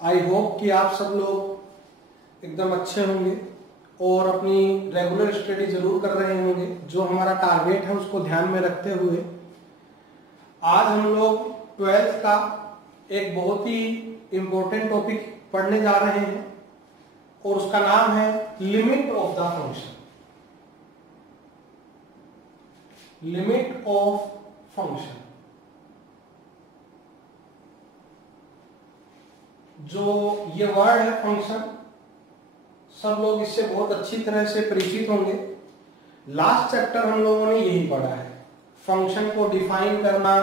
I hope कि आप सब लोग एकदम अच्छे होंगे और अपनी रेगुलर स्टडी जरूर कर रहे होंगे। जो हमारा टारगेट है उसको ध्यान में रखते हुए आज हम लोग 12th का एक बहुत ही इंपॉर्टेंट टॉपिक पढ़ने जा रहे हैं और उसका नाम है limit of the function. Limit of function, जो ये वर्ड है फंक्शन, सब लोग इससे बहुत अच्छी तरह से परिचित होंगे। लास्ट चैप्टर हम लोगों ने यही पढ़ा है, फंक्शन को डिफाइन करना,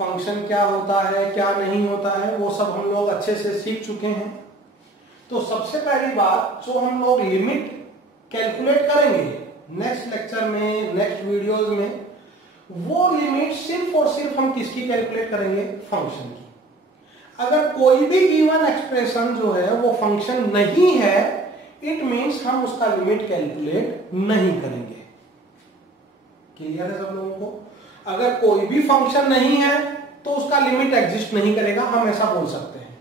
फंक्शन क्या होता है क्या नहीं होता है, वो सब हम लोग अच्छे से सीख चुके हैं। तो सबसे पहली बात, जो हम लोग लिमिट कैलकुलेट करेंगे नेक्स्ट लेक्चर में, नेक्स्ट वीडियोस में, वो लिमिट सिर्फ और सिर्फ हम किसकी कैलकुलेट करेंगे? फंक्शन की। अगर कोई भी गिवन एक्सप्रेशन जो है वो फंक्शन नहीं है, इट मींस हम उसका लिमिट कैलकुलेट नहीं करेंगे। क्लियर है सब लोगों को? अगर कोई भी फंक्शन नहीं है तो उसका लिमिट एग्जिस्ट नहीं करेगा, हम ऐसा बोल सकते हैं।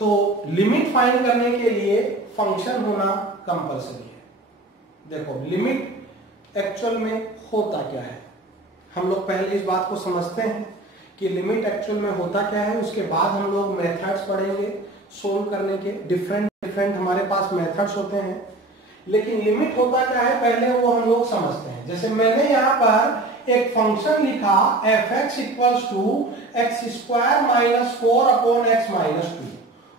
तो लिमिट फाइंड करने के लिए फंक्शन होना कंपलसरी है। देखो लिमिट एक्चुअल में होता क्या है, हम लोग पहले इस बात को समझते हैं कि लिमिट एक्चुअल में होता क्या है। उसके बाद हम लोग मेथड्स पढ़ेंगे सोल्व करने के। डिफरेंट हमारे पास मेथड्स होते हैं, लेकिन लिमिट होता क्या है पहले वो हम लोग समझते हैं। जैसे मैंने यहाँ पर एक फंक्शन लिखा f(x = x² - 4/x-2)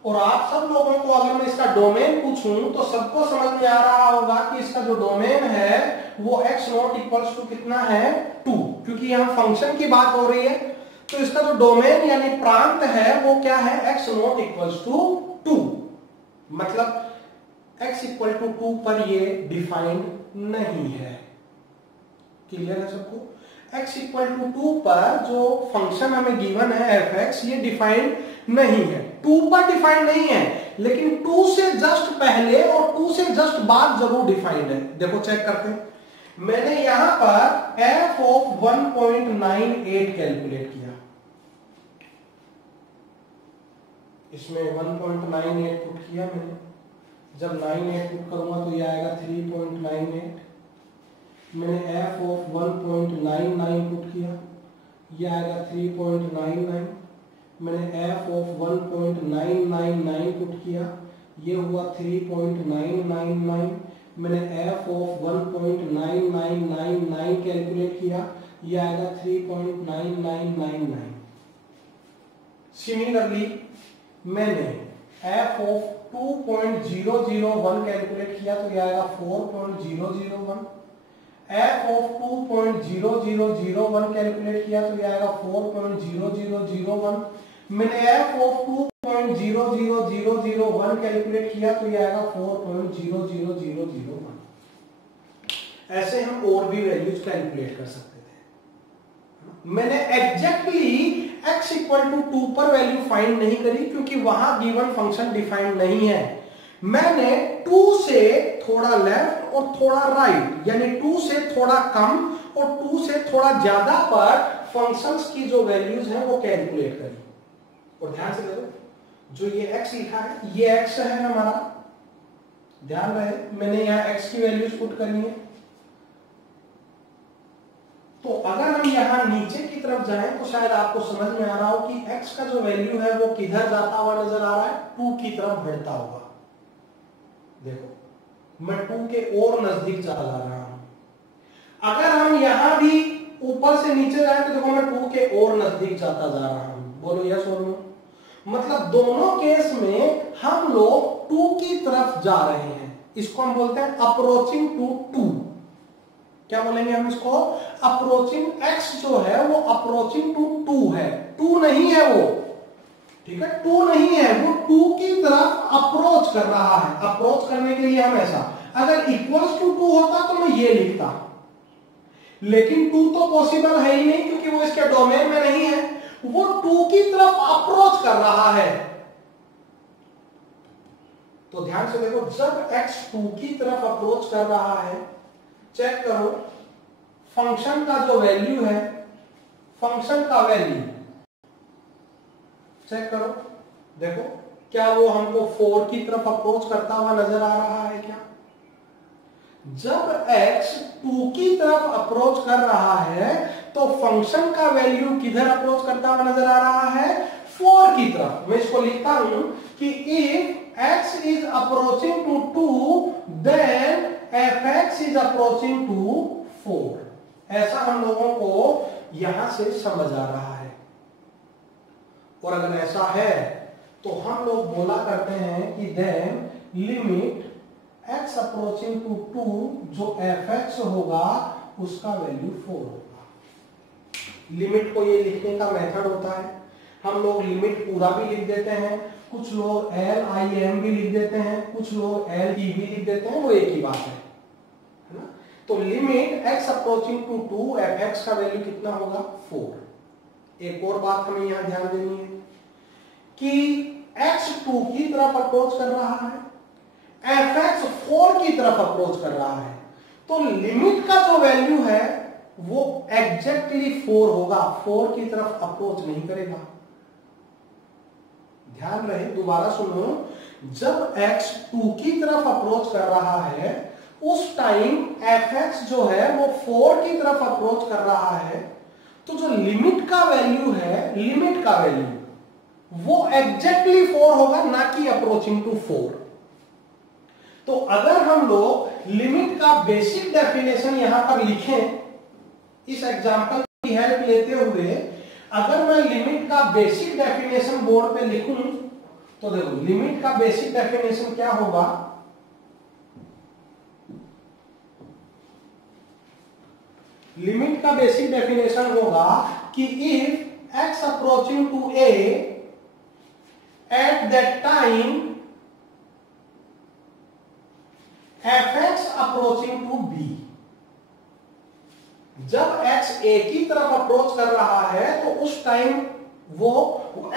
और आप सब लोगों को अगर मैं इसका डोमेन पूछूं तो सबको समझ में आ रहा होगा कि इसका जो डोमेन है वो x0 कितना है? 2, क्योंकि यहाँ फंक्शन की बात हो रही है। तो इसका जो डोमेन यानी प्रांत है वो क्या है? x0 = 2, मतलब x = 2 पर ये डिफाइंड नहीं है। क्लियर है सबको? x = 2 पर जो फंक्शन हमें गिवन है f(x), ये डिफाइंड नहीं है। 2 पर डिफाइंड नहीं है, लेकिन 2 से जस्ट पहले और 2 से जस्ट बाद जरूर डिफाइंड है। देखो चेक करते हैं। मैंने यहां पर f of 1.98 कैलकुलेट किया, इसमें 1.98 पुट किया मैंने। जब 98 पुट करूंगा तो ये आएगा 3.98। मैंने f of 1.99 पुट किया, ये आएगा 3.99। मैंने f of 1.999 पुट किया, ये हुआ 3.999। मैंने f of 1.9999 कैलकुलेट किया, ये आएगा 3.9999। सिमिलरली मैंने f of 2.001 कैलकुलेट किया तो ये आएगा 4.001। f of 2.0001 कैलकुलेट किया तो ये आएगा 4.0001। मैंने f of 2.00001 कैलकुलेट किया तो ये आएगा 4.00001। ऐसे हम और भी वैल्यूज कैलकुलेट कर सकते थे। मैंने एग्जैक्टली x = 2 पर वैल्यू फाइंड नहीं करी, क्योंकि वहां गिवन फंक्शन डिफाइंड नहीं है। मैंने 2 से थोड़ा लेफ्ट और थोड़ा राइट, यानी 2 से थोड़ा कम और 2 से थोड़ा ज्यादा पर फंक्शंस की जो वैल्यूज हैं वो कैलकुलेट करी। और ध्यान से देखो, जो ये x लिखा है ये x है हमारा, ध्यान रहे मैंने यहाँ x की वैल्यूज पुट करनी है। तो अगर हम यहाँ नीचे की तरफ जाएं तो शायद आपको समझ में आ रहा हो कि x का जो वैल्यू है वो किधर जाता हुआ नजर आ रहा है? 2 की तरफ बढ़ता हुआ। देखो मैं 2 के और नजदीक चला जा रहा हूं। अगर हम यहां भी ऊपर से नीचे जाए तो देखो मैं 2 के और नजदीक जाता जा रहा हूं। बोलो यस और नो? मतलब दोनों केस में हम लोग 2 की तरफ जा रहे हैं। इसको हम बोलते हैं अप्रोचिंग टू 2। क्या बोलेंगे हम इसको? अप्रोचिंग x जो है वो अप्रोचिंग टू 2 है, 2 नहीं है वो, ठीक है? 2 नहीं है वो, 2 की तरफ अप्रोच कर रहा है। अप्रोच करने के लिए हम ऐसा, अगर इक्वल्स टू 2 होता तो मैं ये लिखता, लेकिन 2 तो पॉसिबल है ही नहीं क्योंकि वो इसके डोमेन में नहीं है। वो 2 की तरफ अप्रोच कर रहा है। तो ध्यान से देखो, जब x 2 की तरफ अप्रोच कर रहा है, चेक करो फंक्शन का जो वैल्यू है, फंक्शन का वैल्यू चेक करो। देखो क्या वो हमको 4 की तरफ अप्रोच करता हुआ नजर आ रहा है क्या? जब x 2 की तरफ अप्रोच कर रहा है तो फंक्शन का वैल्यू किधर अप्रोच करता हुआ नजर आ रहा है? 4 की तरफ। मैं इसको लिखता हूं कि if x is approaching to 2 then fx is approaching to 4। ऐसा हम लोगों को यहां से समझ आ रहा है। और अगर ऐसा है तो हम लोग बोला करते हैं कि then limit x approaching to 2 जो fx होगा उसका वैल्यू 4 होगा। लिमिट को ये लिखने का मेथड होता है। हम लोग लिमिट पूरा भी लिख देते हैं, कुछ लोग LIM भी लिख देते हैं, कुछ लोग LT भी लिख देते हैं, वो एक ही बात है ना। तो limit x approaching to 2 fx का वैल्यू कितना होगा? 4। एक और बात हमें यहां ध्यान देनी है कि x 2 की तरफ अप्रोच कर रहा है, fx 4 की तरफ अप्रोच कर रहा है, तो लिमिट का जो वैल्यू है वो एग्जैक्टली 4 होगा, 4 की तरफ अप्रोच नहीं करेगा। ध्यान रहे, दोबारा सुनो, जब x 2 की तरफ अप्रोच कर रहा है उस टाइम fx जो है वो 4 की तरफ अप्रोच कर रहा है, तो जो लिमिट का वैल्यू है, लिमिट का वैल्यू वो एग्जैक्टली 4 होगा, ना कि अप्रोचिंग टू 4। तो अगर हम लोग लिमिट का बेसिक डेफिनेशन यहां पर लिखें, इस एग्जांपल की हेल्प लेते हुए अगर मैं लिमिट का बेसिक डेफिनेशन बोर्ड पे लिखूं तो देखो लिमिट का बेसिक डेफिनेशन क्या होगा? लिमिट का बेसिक डेफिनेशन होगा कि if x approaching to a at that time fx approaching to b, जब x a की तरफ अप्रोच कर रहा है तो उस टाइम वो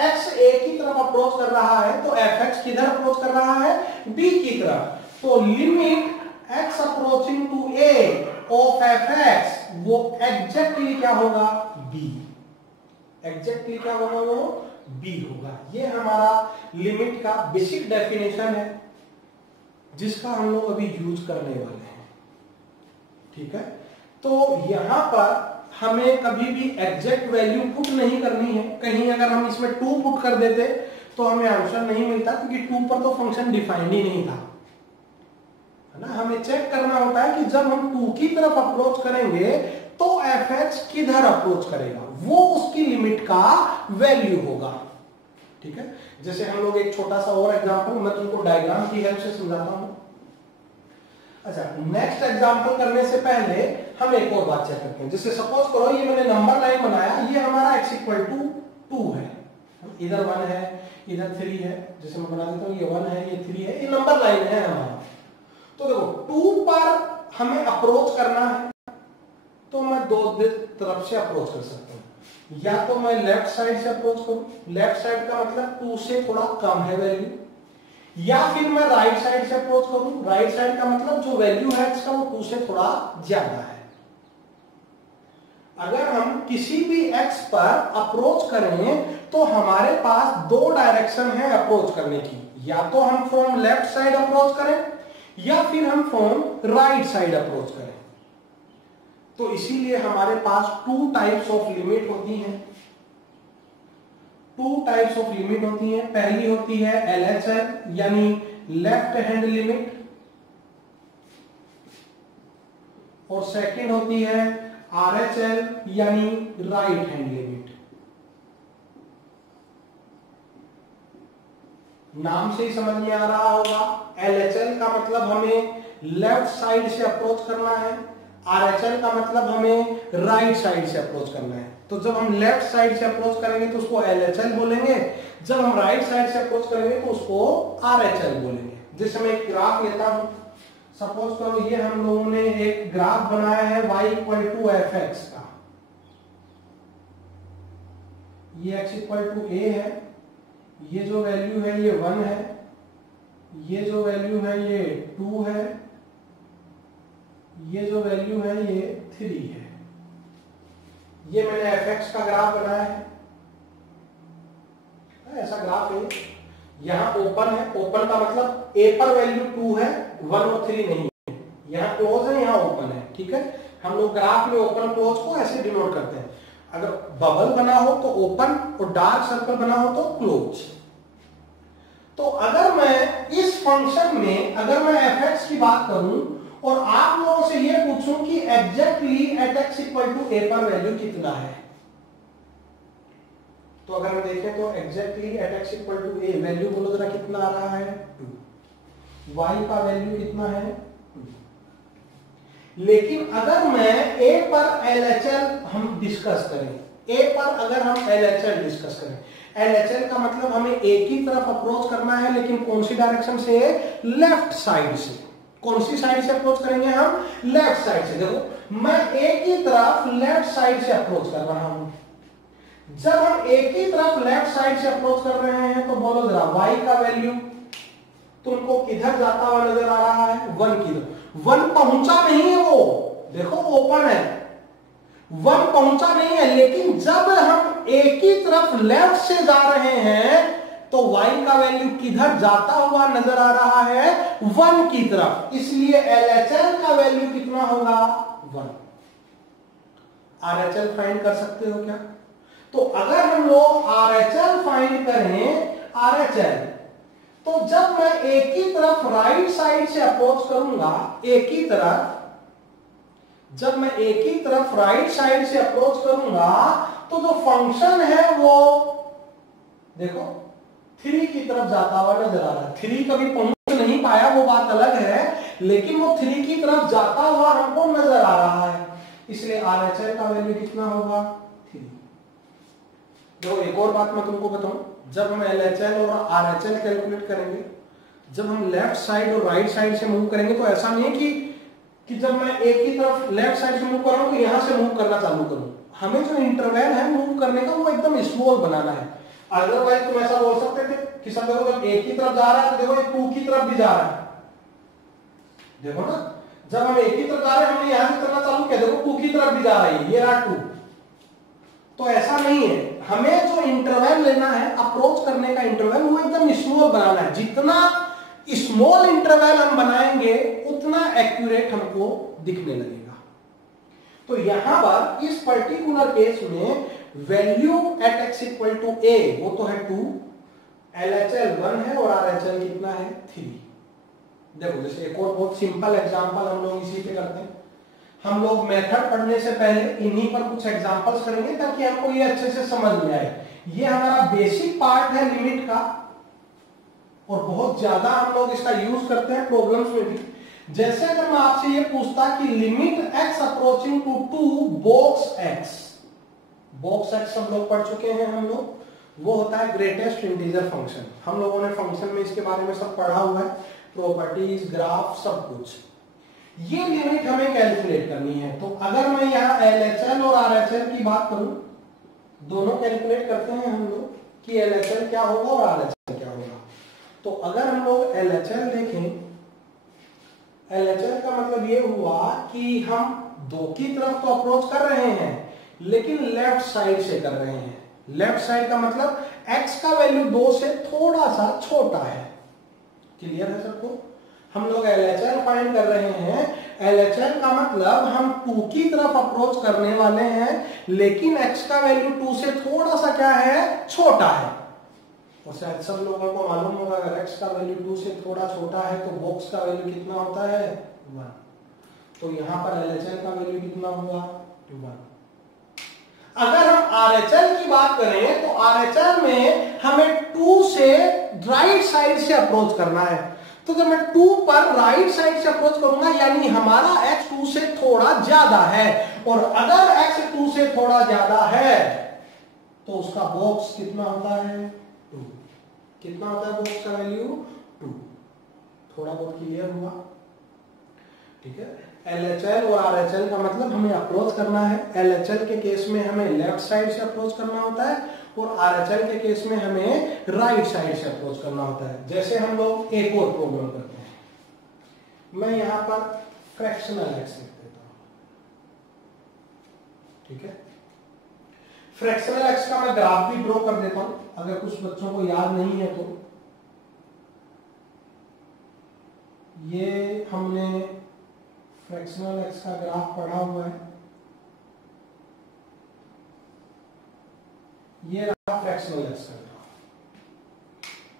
x a की तरफ अप्रोच कर रहा है तो fx किधर अप्रोच कर रहा है? b की तरफ। तो limit x approaching to a of fx वो एग्जैक्टली क्या होगा? b। एग्जैक्टली क्या होगा? वो b होगा। ये हमारा लिमिट का बेसिक डेफिनेशन है जिसका हम लोग अभी यूज करने वाले हैं। ठीक है, तो यहां पर हमें कभी भी एग्जैक्ट वैल्यू पुट नहीं करनी है। कहीं अगर हम इसमें 2 पुट कर देते तो हमें आंसर नहीं मिलता, क्योंकि 2 पर तो फंक्शन डिफाइंड ही नहीं था, है ना। हमें चेक करना होता है कि जब हम 2 की तरफ अप्रोच करेंगे तो fx किधर अप्रोच करेगा, वो उसकी लिमिट का वैल्यू होगा। ठीक है, जैसे हम लोग एक छोटा सा और एग्जांपल, मैं तुमको डायग्राम की हेल्प से समझाता हूं। अच्छा, नेक्स्ट एग्जांपल करने से पहले हम एक और बात चेक करते हैं। जैसे सपोज करो ये मैंने नंबर लाइन बनाया, ये हमारा x इक्वल टू 2 है, इधर 1 है, इधर 3 है। जैसे मैं बना देता हूं, ये 1 है, ये 3 है, ये नंबर लाइन है हमारा। तो देखो 2 पर हमें अप्रोच करना है तो मैं 2 तरफ से अप्रोच कर सकता हूं। या तो मैं लेफ्ट साइड से अप्रोच करूं, लेफ्ट साइड का मतलब 2 से थोड़ा कम है वैल्यू, या फिर मैं राइट साइड से अप्रोच करूं, राइट साइड का मतलब जो वैल्यू है इसका वो 2 से थोड़ा ज्यादा है। अगर हम किसी भी x पर अप्रोच करें तो हमारे पास 2 डायरेक्शन है अप्रोच करने की, या तो हम फ्रॉम लेफ्ट साइड अप्रोच करें या फिर हम फ्रॉम राइट साइड अप्रोच करें। तो इसीलिए हमारे पास 2 टाइप्स ऑफ लिमिट होती हैं। 2 टाइप्स ऑफ लिमिट होती हैं। पहली होती है LHL यानी लेफ्ट हैंड लिमिट, और सेकंड होती है RHL यानी राइट हैंड लिमिट। नाम से ही समझ में आ रहा होगा, LHL का मतलब हमें लेफ्ट साइड से अप्रोच करना है, RHL का मतलब हमें राइट साइड से अप्रोच करना है। तो जब हम लेफ्ट साइड से अप्रोच करेंगे तो उसको LHL बोलेंगे, जब हम राइट साइड से अप्रोच करेंगे तो उसको RHL बोलेंगे। जैसे मैं एक ग्राफ लेता हूं, सपोज करो ये हम लोगों ने एक ग्राफ बनाया है y इक्वल टू fx का। ये x इक्वल टू a है, ये जो वैल्यू है ये 1 है, ये जो वैल्यू है ये 2 है, ये जो वैल्यू है ये 3 है। ये मैंने fx का ग्राफ बनाया है, ऐसा ग्राफ है। यहाँ ओपन है, ओपन का मतलब a पर वैल्यू 2 है, 1 और 3 नहीं है, यहाँ क्लोज है, यहाँ ओपन है, ठीक है। हम लोग ग्राफ में ओपन क्लोज को ऐसे डिनोट करते हैं। अगर बबल बना हो तो ओपन और डार्क सर्कल बना हो तो क्लोज। तो अगर मैं इस फंक्शन में अगर मैं fx की बात करूं और आप लोगों से यह पूछूं कि exactly at x equal to a पर वैल्यू कितना है, तो अगर हम देखें तो exactly at x equal to a value बोलो जरा कितना आ रहा है 2, y का वैल्यू कितना है 2। लेकिन अगर मैं a पर LHL हम डिस्कस करें, a पर अगर हम LHL डिस्कस करें, LHL का मतलब हमें एक ही तरफ अप्रोच करना है, लेकिन कौन सी डायरेक्शन से, लेफ्ट साइड से। कौन सी साइड से अप्रोच करेंगे हम, लेफ्ट साइड से। देखो मैं एक ही तरफ लेफ्ट साइड से अप्रोच कर रहा हूं। जब हम एक ही तरफ लेफ्ट साइड से अप्रोच कर रहे हैं तो बोलो जरा y का वैल्यू तुमको किधर जाता हुआ नजर आ रहा है, 1 की तरफ। 1 पहुंचा नहीं है, वो देखो ओपन है, 1 पहुंचा नहीं है, लेकिन जब हम एक ही तरफ लेफ्ट से जा रहे हैं तो y का वैल्यू किधर जाता हुआ नजर आ रहा है, 1 की तरफ। इसलिए LHL का वैल्यू कितना होगा, 1। RHL फाइंड कर सकते हो क्या? तो अगर हम लोग RHL फाइंड करें, RHL, तो जब मैं एक ही तरफ राइट साइड से अप्रोच करूंगा, एक ही तरफ, जब मैं एक ही तरफ राइट साइड से अप्रोच करूंगा तो जो फंक्शन है वो देखो 3 की तरफ जाता हुआ नजर आ रहा है। 3 कभी पहुंच नहीं पाया वो बात अलग है, लेकिन वो 3 की तरफ जाता हुआ हमको नजर आ रहा है। इसलिए RHL का वैल्यू कितना होगा, 3। देखो एक और बात मैं तुमको बताऊं, जब हम LHL और RHL कैलकुलेट करेंगे, जब हम लेफ्ट साइड और राइट साइड से मूव करेंगे तो ऐसा नहीं है कि जब मैं एक ही तरफ लेफ्ट साइड से मूव कर रहा हूं तो यहां से मूव करना चालू करूं। हमें जो इंटरवल है मूव करने का वो एकदम स्मॉल बनाना है। अदरवाइज तुम ऐसा बोल सकते थे कि सब देखो जब एक ही तरफ जा रहा है तो देखो ये 2 की तरफ भी जा रहा है, देखो ना, जब हम एक ही तरफ जा रहे हैं हमने यहां से करना चालू किया, देखो 2 की तरफ भी जा रही है, ये रहा 2। तो ऐसा नहीं है, हमें जो इंटरवल लेना है अप्रोच करने का इंटरवल वो एकदम स्मॉल बनाना है। जितना स्मॉल इंटरवल हम बनाएंगे उतना एक्यूरेट हमको दिखने लगेगा। तो यहां पर इस पर्टिकुलर केस में value at x equal to a वो तो है 2, LHL 1 है और RHL कितना है 3। देखो जैसे एक और बहुत सिंपल एग्जांपल हम लोग इसी पे करते हैं। हम लोग मेथड पढ़ने से पहले इन्हीं पर कुछ एग्जांपल्स करेंगे ताकि हमको ये अच्छे से समझ में आए। ये हमारा बेसिक पार्ट है लिमिट का और बहुत ज्यादा हम लोग इसका यूज करते हैं प्रॉब्लम्स में भी। जैसे अगर मैं आपसे ये पूछता कि limit x approaching to 2 box x, box x हम लोग पढ़ चुके हैं, हम लोग वो होता है ग्रेटेस्ट इंटीजर फंक्शन। हम लोगों ने फंक्शन में इसके बारे में सब पढ़ा हुआ है, प्रॉपर्टीज, ग्राफ, सब कुछ। ये लिमिट हमें कैलकुलेट करनी है। तो अगर मैं यहाँ LHL और RHL की बात करूं, दोनों कैलकुलेट करते हैं हम लोग कि LHL क्या होगा और RHL क्या होगा। तो अगर हम लोग LHL देखें, LHL का मतलब ये हुआ कि हम 2 की तरफ तो अप्रोच कर रहे हैं लेकिन लेफ्ट साइड से कर रहे हैं। लेफ्ट साइड का मतलब x का वैल्यू 2 से थोड़ा सा छोटा है। क्लियर है सबको? हम लोग LHL फाइंड कर रहे हैं। LHL का मतलब हम 2 की तरफ अप्रोच करने वाले हैं लेकिन x का वैल्यू 2 से थोड़ा सा क्या है, छोटा है। और शायद सब लोगों को मालूम होगा अगर x का वैल्यू 2 से थोड़ा छोटा है तो बॉक्स का वैल्यू कितना होता है, 1। तो यहां पर LHL का वैल्यू कितना होगा, 1। अगर हम RHL की बात करें तो RHL में हमें 2 से राइट साइड से अप्रोच करना है। तो जब मैं 2 पर राइट साइड से अप्रोच करूंगा यानी हमारा x 2 से थोड़ा ज्यादा है, और अगर x 2 से थोड़ा ज्यादा है तो उसका बॉक्स कितना होता है, 2। कितना होता है बॉक्स का वैल्यू, 2। थोड़ा बहुत क्लियर हुआ? ठीक है। LHL और RHL का मतलब हमें अप्रोच करना है। LHL के केस में हमें लेफ्ट साइड से अप्रोच करना होता है और RHL के केस में हमें राइट साइड से अप्रोच करना होता है। जैसे हम लोग एक और प्रॉब्लम करते हैं, मैं यहां पर फ्रैक्शनल x लिख देता हूं। ठीक है। फ्रैक्शनल x का मैं ग्राफ भी ड्रॉ कर देता हूं अगर कुछ बच्चों को याद नहीं है तो। ये हमने फ्रैक्शनल एक्स का ग्राफ पढ़ा हुआ है, ये रहा फ्रैक्शनल एक्स का ग्राफ।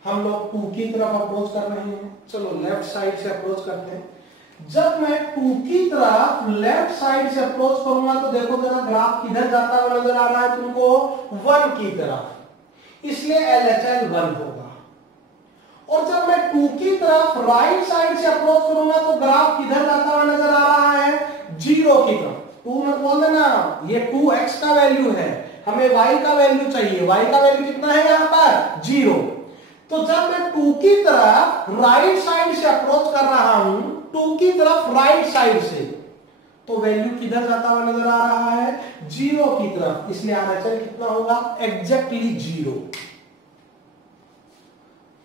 हम लोग 2 की तरफ अप्रोच कर रहे हैं। चलो लेफ्ट साइड से अप्रोच करते हैं। जब मैं 2 की तरफ लेफ्ट साइड से अप्रोच करूंगा तो देखो जरा ग्राफ किधर जाता हुआ नजर आ रहा है तुमको, 1 की तरफ, इसलिए LHL 1 होगा। और जब मैं 2 की तरफ राइट साइड से अप्रोच करूंगा तो ग्राफ किधर जाता हुआ नजर आ रहा है, 0 की तरफ। 2 मत बोल देना, ये 2x का वैल्यू है, हमें y का वैल्यू चाहिए। y का वैल्यू कितना है यहां पर, 0। तो जब मैं 2 की तरफ राइट साइड से अप्रोच कर रहा हूं, 2 की तरफ राइट साइड से, तो वैल्यू किधर जाता हुआ नजर आ रहा है, 0 की तरफ, इसलिए RHL कितना होगा, एग्जैक्टली 0।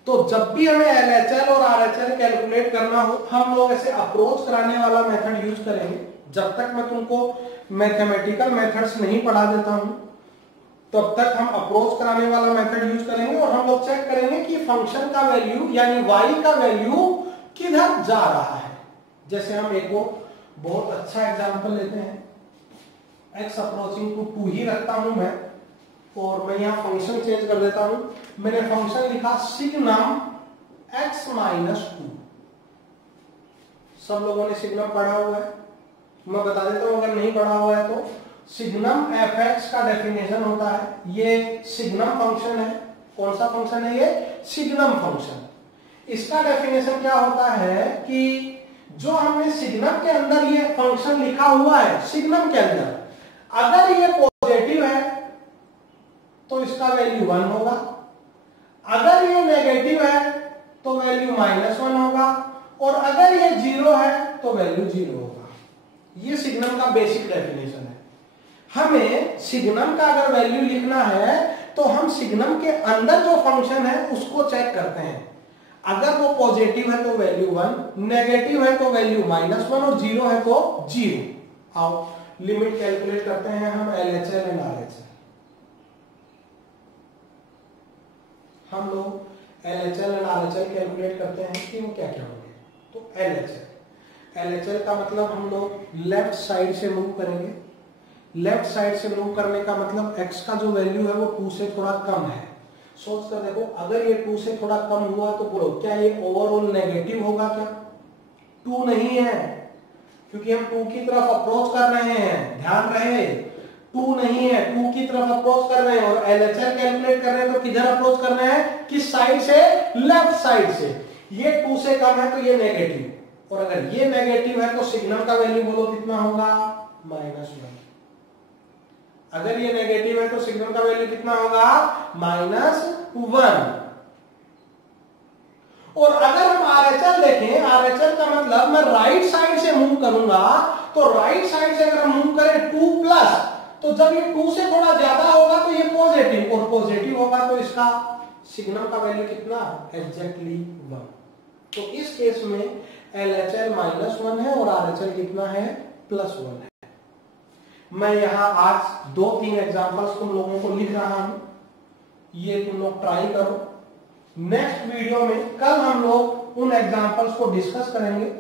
तो जब भी हमें LHL और RHL कैलकुलेट करना हो, हम लोग ऐसे अप्रोच कराने वाला मेथड यूज करेंगे। जब तक मैं तुमको मैथमेटिकल मेथड्स नहीं पढ़ा देता हूं तब तक हम अप्रोच कराने वाला मेथड यूज करेंगे और हम लोग चेक करेंगे कि फंक्शन का वैल्यू यानी y का वैल्यू किधर जा रहा है। जैसे हम एक और बहुत अच्छा एग्जांपल लेते हैं, x अप्रोचिंग टू 2 ही रखता हूं मैं, और मैं यहां फंक्शन चेंज कर देता हूं। मैंने फंक्शन लिखा सिग्नम x माइनस 2। सब लोगों ने सिग्नम पढ़ा हुआ है, मैं बता देता हूं अगर नहीं पढ़ा हुआ है तो। सिग्नम fx का डेफिनेशन होता है, ये सिग्नम फंक्शन है। कौन सा फंक्शन है ये, सिग्नम फंक्शन। इसका डेफिनेशन क्या होता है कि जो हमने सिग्नम के अंदर ये फंक्शन लिखा हुआ है, सिग्नम के अंदर अगर ये पॉजिटिव है तो इसका वैल्यू 1 होगा, अगर ये नेगेटिव है तो वैल्यू -1 होगा, और अगर ये 0 है तो वैल्यू 0 होगा। ये सिग्नम का बेसिक डेफिनेशन है। हमें सिग्नम का अगर वैल्यू लिखना है तो हम सिग्नम के अंदर जो फंक्शन है उसको चेक करते हैं। अगर वो पॉजिटिव है तो वैल्यू 1, नेगेटिव है तो वैल्यू -1, और 0 है तो 0। आओ लिमिट कैलकुलेट करते हैं हम LHL एंड RHL। हम लोग LHL एंड RHL कैलकुलेट करते हैं कि वो क्या क्या होंगे। तो LHL का मतलब हम लोग लेफ्ट साइड से मूव करेंगे। लेफ्ट साइड से मूव करने का मतलब x का जो वैल्यू है वो 2 से थोड़ा कम है। सोच कर देखो, अगर ये 2 से थोड़ा कम हुआ तो बोलो क्या ये ओवरऑल नेगेटिव होगा क्या, 2 नहीं है, क्योंकि हम 2 की तरफ अप्रोच कर रहे हैं। ध्यान रहे 2 नहीं है, 2 की तरफ अप्रोच कर रहे हैं और LHL कैलकुलेट कर रहे हैं तो किधर अप्रोच कर रहे हैं, किस साइड से, लेफ्ट साइड से। ये 2 से कम है तो ये नेगेटिव, और अगर ये नेगेटिव है तो सिग्नल का वैल्यू बोलो कितना होगा, -1। अगर ये नेगेटिव है तो सिग्नल का वैल्यू कितना होगा, -1। और अगर हम RHL देखें, RHL का मतलब मैं राइट साइड से मूव करूंगा, तो राइट साइड से अगर हम मूव करें 2+, तो जब ये 2 से थोड़ा ज्यादा होगा तो ये पॉजिटिव, और पॉजिटिव होगा तो इसका सिग्नल का वैल्यू कितना, एग्जैक्टली 1। तो इस केस में LHL -1 है और RHL कितना है, +1 है। मैं यहां आज 2-3 एग्जांपल्स तुम लोगों को लिख रहा हूं, ये तुम लोग ट्राई करो। नेक्स्ट वीडियो में कल हम लोग उन एग्जांपल्स को डिस्कस करेंगे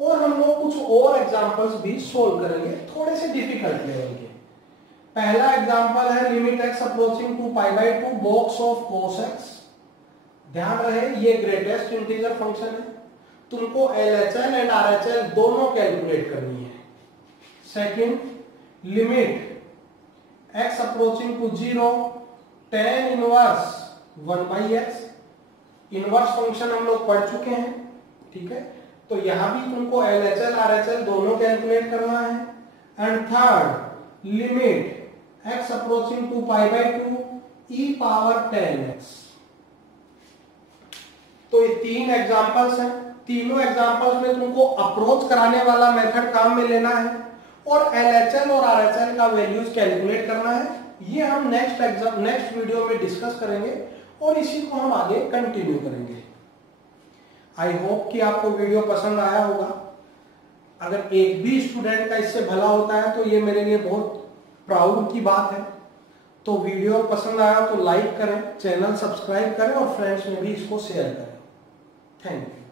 और हम लोग कुछ और एग्जांपल्स भी सोल्व करेंगे, थोड़े से डिफिकल्ट लेवल के। पहला एग्जांपल है limit x approaching to π/2 box of cos x। ध्यान रहे ये ग्रेटेस्ट इंटीजर फंक्शन है, तुमको LHL एंड RHL दोनों कैलकुलेट करनी है। Second, limit x approaching to 0 tan inverse 1/x। Inverse function हम लोग पढ़ चुके हैं, ठीक है, तो यहां भी तुमको LHL RHL दोनों कैलकुलेट करना है। And third, limit x approaching to π/2 e⁻10x। तो ये 3 एग्जांपल्स हैं, तीनों एग्जांपल्स में तुमको अप्रोच कराने वाला मेथड काम में लेना है और LHL और RHL का वैल्यूज कैलकुलेट करना है। ये हम नेक्स्ट वीडियो में डिस्कस करेंगे और इसी को हम आगे कंटिन्यू करेंगे। आई होप कि आपको वीडियो पसंद आया होगा। अगर एक भी स्टूडेंट का इससे भला होता है तो ये मेरे लिए बहुत प्राउड की बात है। तो वीडियो पसंद आया तो लाइक करें, चैनल सब्सक्राइब करें और फ्रेंड्स में भी इसको शेयर करें। Thank you.